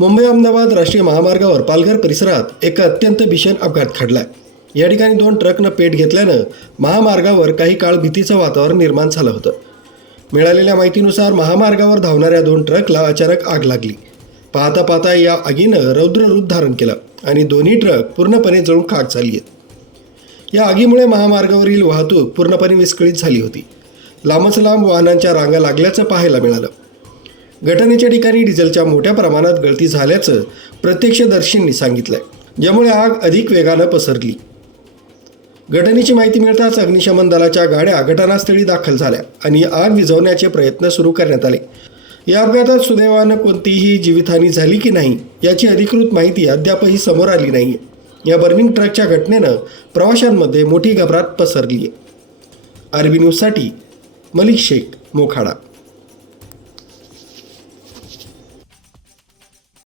मुंबई अहमदाबाद राष्ट्रीय महामार्गावर पालघर परिसरात एक अत्यंत भीषण अपघात घडलाय. या ठिकाणी दोन ट्रकनं पेट घेतल्यानं महामार्गावर काही काळ भीतीचं वातावरण निर्माण झालं होतं. मिळालेल्या माहितीनुसार महामार्गावर धावणाऱ्या दोन ट्रकला अचानक आग लागली. पाहता पाहता या आगीनं रौद्र रूप धारण केलं आणि दोन्ही ट्रक पूर्णपणे जळून खाक झाली आहेत. या आगीमुळे महामार्गावरील वाहतूक पूर्णपणे विस्कळीत झाली होती. लांबच लांब वाहनांच्या रांगा लागल्याचं पाहायला मिळालं. घटनेच्या ठिकाणी डिझेलच्या मोठ्या प्रमाणात गळती झाल्याचं प्रत्यक्षदर्शींनी सांगितलंय ज्यामुळे आग अधिक वेगानं पसरली. घटनेची माहिती मिळताच अग्निशमन दलाच्या गाड्या घटनास्थळी दाखल झाल्या आणि आग विझवण्याचे प्रयत्न सुरू करण्यात आले. या अपघातात सुदैवानं कोणतीही जीवितहानी झाली की नाही याची अधिकृत माहिती अद्यापही समोर आली नाही या बर्निंग ट्रकच्या घटनेनं प्रवाशांमध्ये मोठी घबराट पसरली आहे आरबी न्यूजसाठी मलिक शेख मोखाडा.